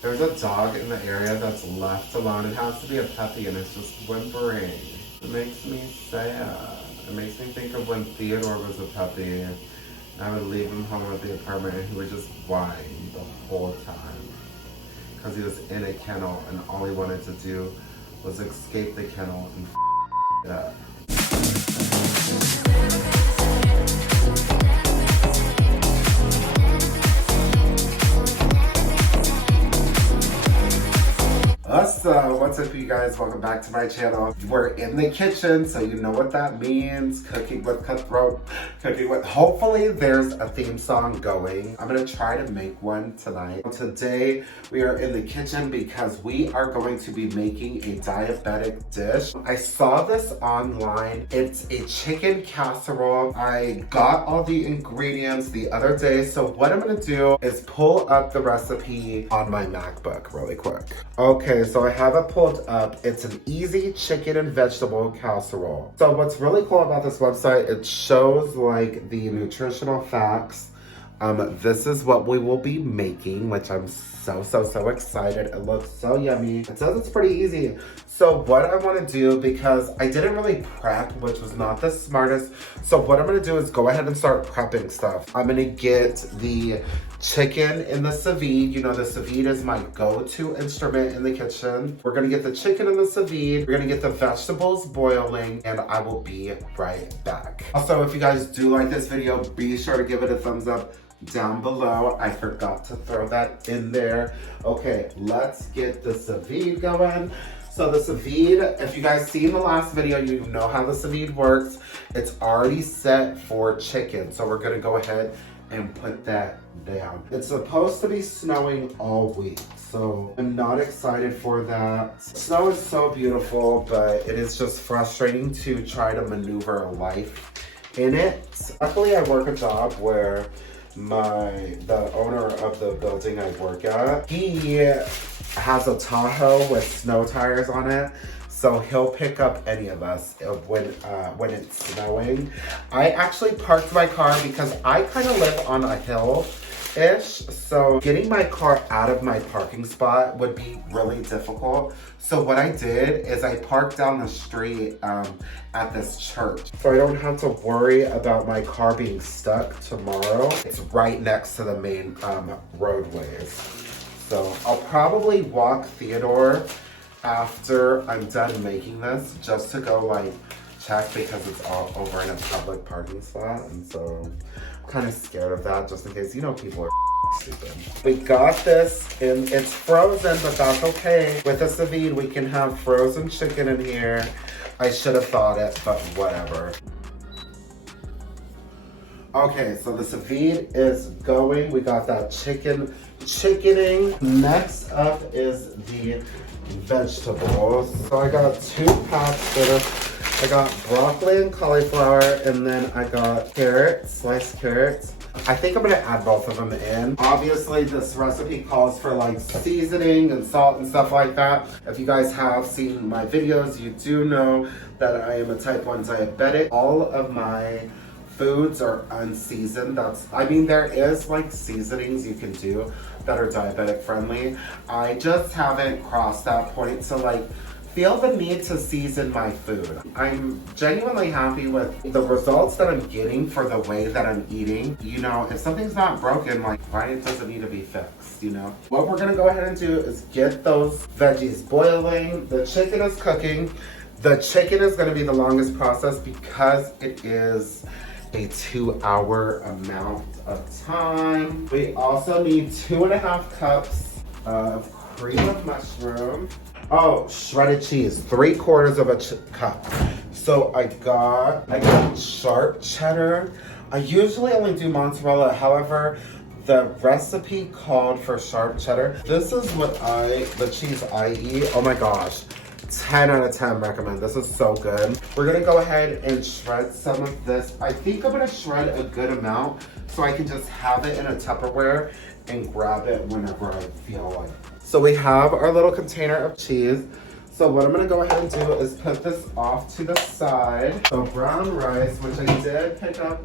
There's a dog in the area that's left alone. It has to be a puppy and it's just whimpering. It makes me sad. It makes me think of when Theodore was a puppy. I would leave him home at the apartment and he would just whine the whole time. Because he was in a kennel and all he wanted to do was escape the kennel and it up. So, what's up you guys? Welcome back to my channel. We're in the kitchen, so you know what that means. Cooking with Cuthroat. Cooking with, hopefully there's a theme song going. I'm gonna try to make one tonight. Today, we are in the kitchen because we are going to be making a diabetic dish. I saw this online. It's a chicken casserole. I got all the ingredients the other day, so what I'm gonna do is pull up the recipe on my MacBook really quick. Okay, so I have it pulled up. It's an easy chicken and vegetable casserole. So what's really cool about this website, it shows like the nutritional facts. This is what we will be making, which I'm so excited. It looks so yummy. It says it's pretty easy. So what I want to do, because I didn't really prep, which was not the smartest. So what I'm going to do is go ahead and start prepping stuff. I'm going to get the chicken in the sous vide. You know, the sous vide is my go-to instrument in the kitchen. We're going to get the chicken in the sous vide. We're going to get the vegetables boiling, and I will be right back. Also, if you guys do like this video, be sure to give it a thumbs up down below. I forgot to throw that in there. Okay, let's get the sous vide going. So the sous vide, if you guys seen the last video, you know how the sous vide works. It's already set for chicken. So we're gonna go ahead and put that down. It's supposed to be snowing all week, so I'm not excited for that. Snow is so beautiful, but it is just frustrating to try to maneuver a life in it. Luckily, I work a job where the owner of the building I work at, he has a Tahoe with snow tires on it, so he'll pick up any of us when it's snowing. I actually parked my car because I kind of live on a hill-ish, so getting my car out of my parking spot would be really difficult. So what I did is I parked down the street at this church, so I don't have to worry about my car being stuck tomorrow. It's right next to the main roadways. So I'll probably walk Theodore after I'm done making this, just to go like check, because it's all over in a public parking spot, and so I'm kind of scared of that, just in case, you know, people are stupid. We got this, and it's frozen, but that's okay. With a sous vide, we can have frozen chicken in here. I should have thought it, but whatever. Okay, so the sous vide is going. We got that chickening. Next up is the vegetables. So I got 2 pots. I got broccoli and cauliflower, and then I got carrots, sliced carrots. I think I'm gonna add both of them in. Obviously, this recipe calls for like seasoning and salt and stuff like that. If you guys have seen my videos, you do know that I am a type 1 diabetic. All of my foods are unseasoned. There is like seasonings you can do that are diabetic friendly. I just haven't crossed that point to like feel the need to season my food. I'm genuinely happy with the results that I'm getting for the way that I'm eating. You know, if something's not broken, like why does it need to be fixed, you know? What we're gonna go ahead and do is get those veggies boiling. The chicken is cooking. The chicken is gonna be the longest process because it is a 2-hour amount of time. We also need 2.5 cups of cream of mushroom. Oh, shredded cheese, 3/4 of a cup. So I got sharp cheddar. I usually only do mozzarella. However, the recipe called for sharp cheddar. This is the cheese I eat. Oh my gosh. 10 out of 10 recommend. This is so good. We're gonna go ahead and shred some of this. I think I'm gonna shred a good amount so I can just have it in a Tupperware and grab it whenever I feel like it. So we have our little container of cheese. So what I'm gonna go ahead and do is put this off to the side. So brown rice, which I did pick up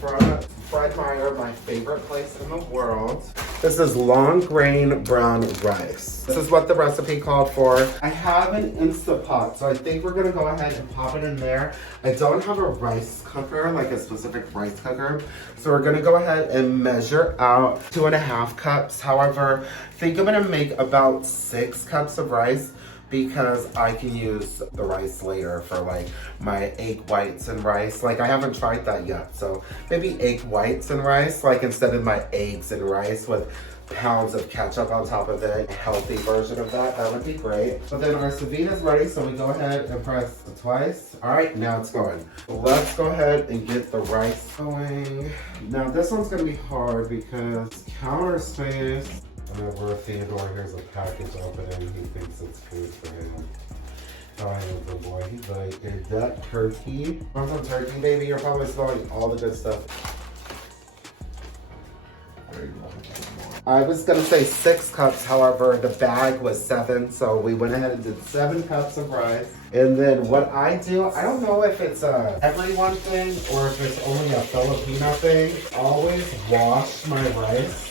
from Fred Meyer, my favorite place in the world. This is long grain brown rice. This is what the recipe called for. I have an Instapot, so I think we're gonna go ahead and pop it in there. I don't have a rice cooker, like a specific rice cooker. So we're gonna go ahead and measure out 2.5 cups. However, I think I'm gonna make about 6 cups of rice, because I can use the rice later for like my egg whites and rice. Like I haven't tried that yet. So maybe egg whites and rice, like instead of my eggs and rice with pounds of ketchup on top of it, a healthy version of that, that would be great. But then our sous vide is ready, so we go ahead and press twice. All right, now it's going. Let's go ahead and get the rice going. Now this one's gonna be hard because counter space. Whenever Theodore hears a package opening, he thinks it's food for him. Oh, I love the boy. He's like, is that turkey? Want some turkey, baby? You're probably smelling all the good stuff. There you go. I was gonna say 6 cups, however, the bag was 7, so we went ahead and did 7 cups of rice. And then what I do, I don't know if it's a everyone thing or if it's only a Filipino thing. Always wash my rice.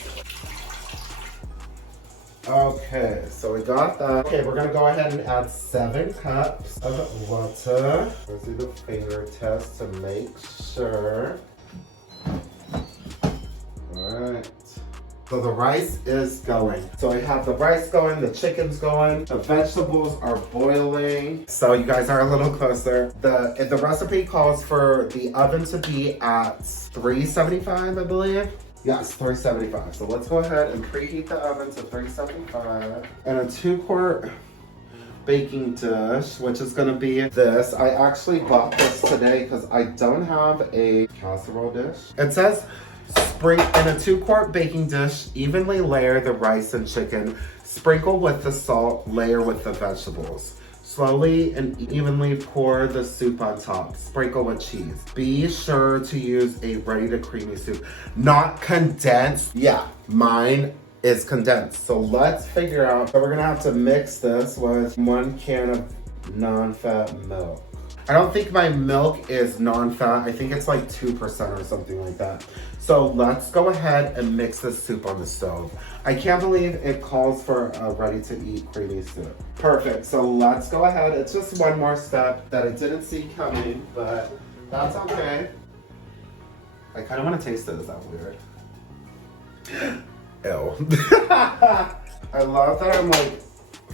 Okay, so we got that. Okay, we're gonna go ahead and add 7 cups of water. Let's do the finger test to make sure. Alright. So the rice is going. So I have the rice going, the chicken's going, the vegetables are boiling. So you guys are a little closer. The recipe calls for the oven to be at 375, I believe. Yes, 375. So let's go ahead and preheat the oven to 375. And a 2-quart baking dish, which is gonna be this. I actually bought this today because I don't have a casserole dish. It says in a 2-quart baking dish, evenly layer the rice and chicken, sprinkle with the salt, layer with the vegetables. Slowly and evenly pour the soup on top. Sprinkle with cheese. Be sure to use a ready to creamy soup. Not condensed. Yeah, mine is condensed. So let's figure out. So we're gonna have to mix this with 1 can of non-fat milk. I don't think my milk is non-fat. I think it's like 2% or something like that. So let's go ahead and mix this soup on the stove. I can't believe it calls for a ready-to-eat creamy soup. Perfect, so let's go ahead. It's just one more step that I didn't see coming, but that's okay. I kind of want to taste it. Is that weird? Ew. I love that I'm like,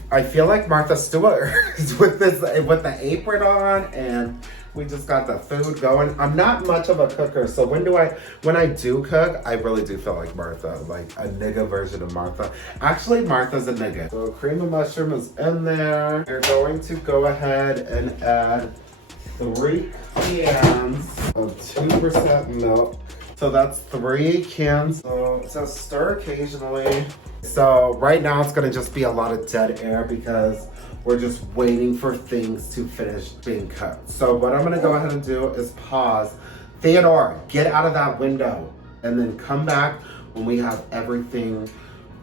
I feel like Martha Stewart with the apron on, and we just got the food going. I'm not much of a cooker, so when I do cook, I really do feel like Martha, like a nigga version of Martha. Actually, Martha's a nigga. So cream of mushroom is in there. You're going to go ahead and add 3 cans of 2% milk. So that's 3 cans. So it says stir occasionally. So right now it's gonna just be a lot of dead air because we're just waiting for things to finish being cut. So what I'm gonna go ahead and do is pause. Theodore, get out of that window and then come back when we have everything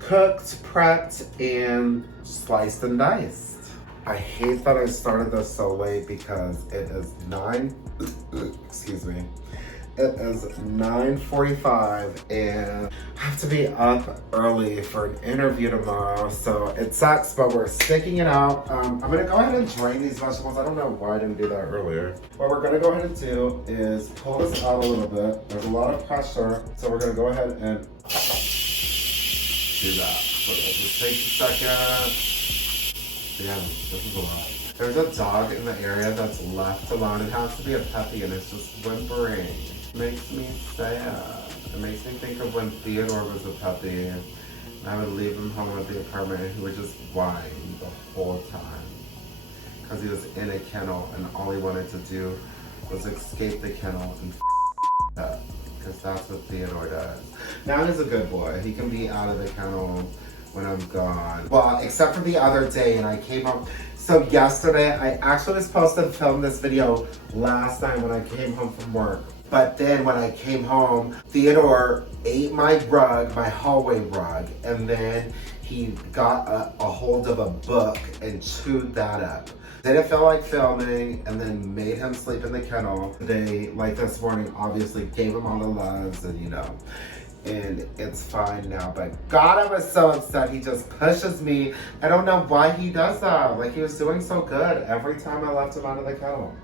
cooked, prepped, and sliced and diced. I hate that I started this so late because it is excuse me. It is 9:45 and I have to be up early for an interview tomorrow, so it sucks, but we're sticking it out. I'm gonna go ahead and drain these vegetables. I don't know why I didn't do that earlier. What we're gonna go ahead and do is pull this out a little bit. There's a lot of pressure, so we're gonna go ahead and do that. So it'll just take a second. Damn, this is a lot. There's a dog in the area that's left alone. It has to be a puppy and it's just whimpering. Makes me sad. It makes me think of when Theodore was a puppy and I would leave him home at the apartment and he would just whine the whole time because he was in a kennel and all he wanted to do was escape the kennel and up, because that's what Theodore does. Now he's a good boy. He can be out of the kennel when I'm gone. Well, except for the other day and I came home. So yesterday, I actually was supposed to film this video last night when I came home from work. But then when I came home, Theodore ate my rug, my hallway rug, and then he got a hold of a book and chewed that up. Didn't feel like filming, and then made him sleep in the kennel. Today, like this morning, obviously gave him all the loves and and it's fine now. But God, I was so upset. He just pushes me. I don't know why he does that. Like, he was doing so good every time I left him out of the kettle.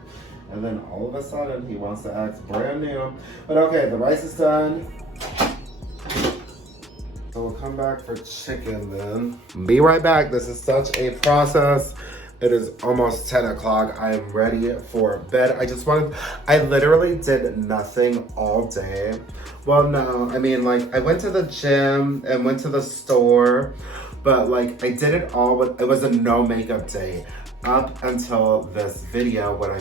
And then all of a sudden, he wants to act brand new. But okay, the rice is done. So we'll come back for chicken then. Be right back. This is such a process. It is almost 10 o'clock. I am ready for bed. I literally did nothing all day. Well, no, I mean, like, I went to the gym and went to the store, but like, I did it all, but it was a no makeup day up until this video when I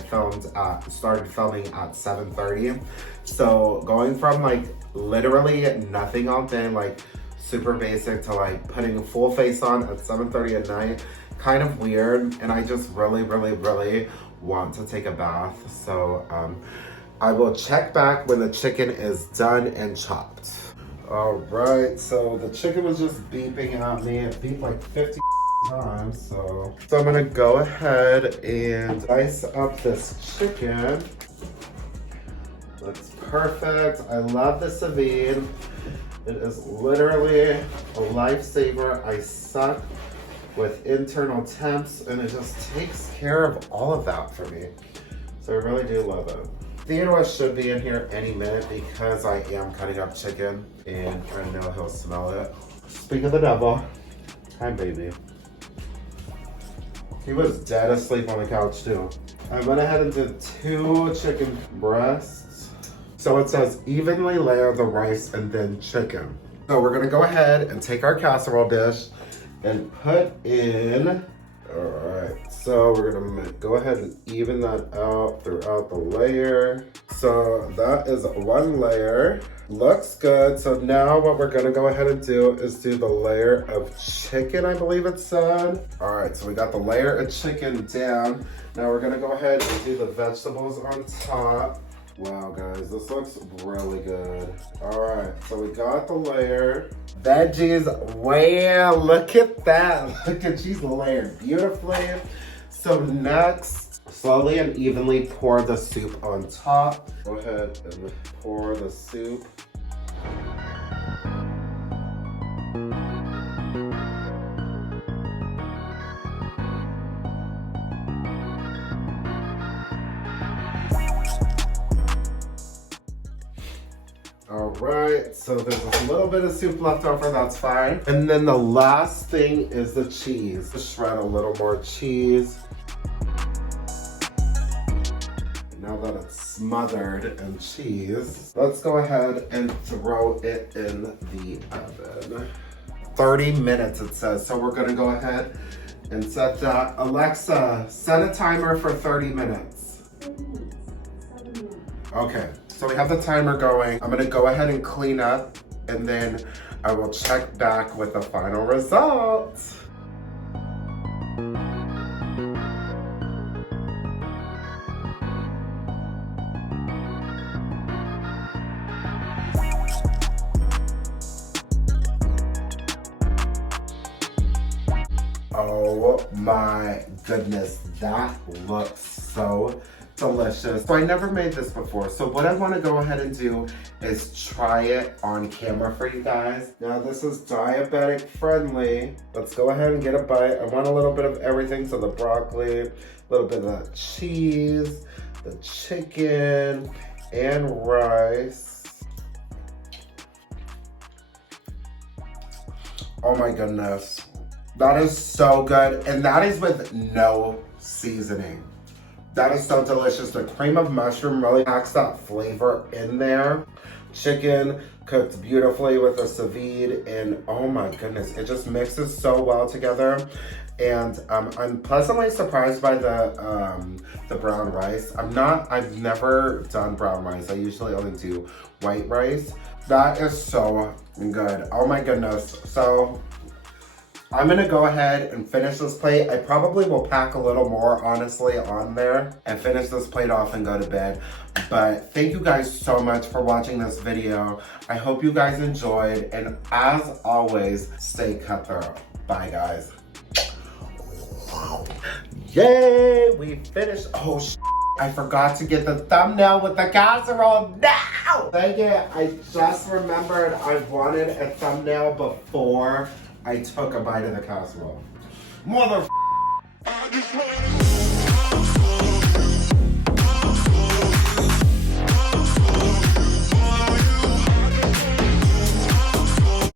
started filming at 7:30. So going from like literally nothing all day, like super basic, to like putting a full face on at 7:30 at night, kind of weird. And I just really, really, really want to take a bath. So I will check back when the chicken is done and chopped. All right, so the chicken was just beeping at me. It beeped like 50 times, so I'm gonna go ahead and dice up this chicken. Looks perfect. I love the sous vide. It is literally a lifesaver. I suck with internal temps, and it just takes care of all of that for me. So I really do love it. Theodore should be in here any minute because I am cutting up chicken, and I know he'll smell it. Speak of the devil. Hi, baby. He was dead asleep on the couch too. I went ahead and did 2 chicken breasts. So it says evenly layer the rice and then chicken. So we're gonna go ahead and take our casserole dish and put in, all right, so we're gonna go ahead and even that out throughout the layer. So that is 1 layer. Looks good. So now what we're gonna go ahead and do is do the layer of chicken, I believe it said. All right, so we got the layer of chicken down. Now we're gonna go ahead and do the vegetables on top. Wow, guys, this looks really good. All right, so we got the layer. Veggies, wow, look at that. Look at, she's layered beautifully. So next, slowly and evenly pour the soup on top. Go ahead and pour the soup. All right, so there's a little bit of soup left over, that's fine. And then the last thing is the cheese. Just shred a little more cheese. Now that it's smothered in cheese, let's go ahead and throw it in the oven. 30 minutes it says, so we're gonna go ahead and set that. Alexa, set a timer for 30 minutes. 7 minutes. Okay. So we have the timer going. I'm gonna go ahead and clean up, and then I will check back with the final results. Oh my goodness, that looks so delicious. So I never made this before. So what I want to go ahead and do is try it on camera for you guys. Now this is diabetic friendly. Let's go ahead and get a bite. I want a little bit of everything. So the broccoli, a little bit of the cheese, the chicken, and rice. Oh my goodness. That is so good. And that is with no seasoning. That is so delicious. The cream of mushroom really packs that flavor in there. Chicken cooked beautifully with the sous vide, and oh my goodness, it just mixes so well together. And I'm pleasantly surprised by the brown rice. I've never done brown rice. I usually only do white rice. That is so good. Oh my goodness. So I'm gonna go ahead and finish this plate. I probably will pack a little more, honestly, on there and finish this plate off and go to bed. But thank you guys so much for watching this video. I hope you guys enjoyed, and as always, stay cutthroat. Bye, guys. Yay, we finished. Oh, I forgot to get the thumbnail with the casserole now! Dang it, I just remembered I wanted a thumbnail before I took a bite of the casserole. Mother.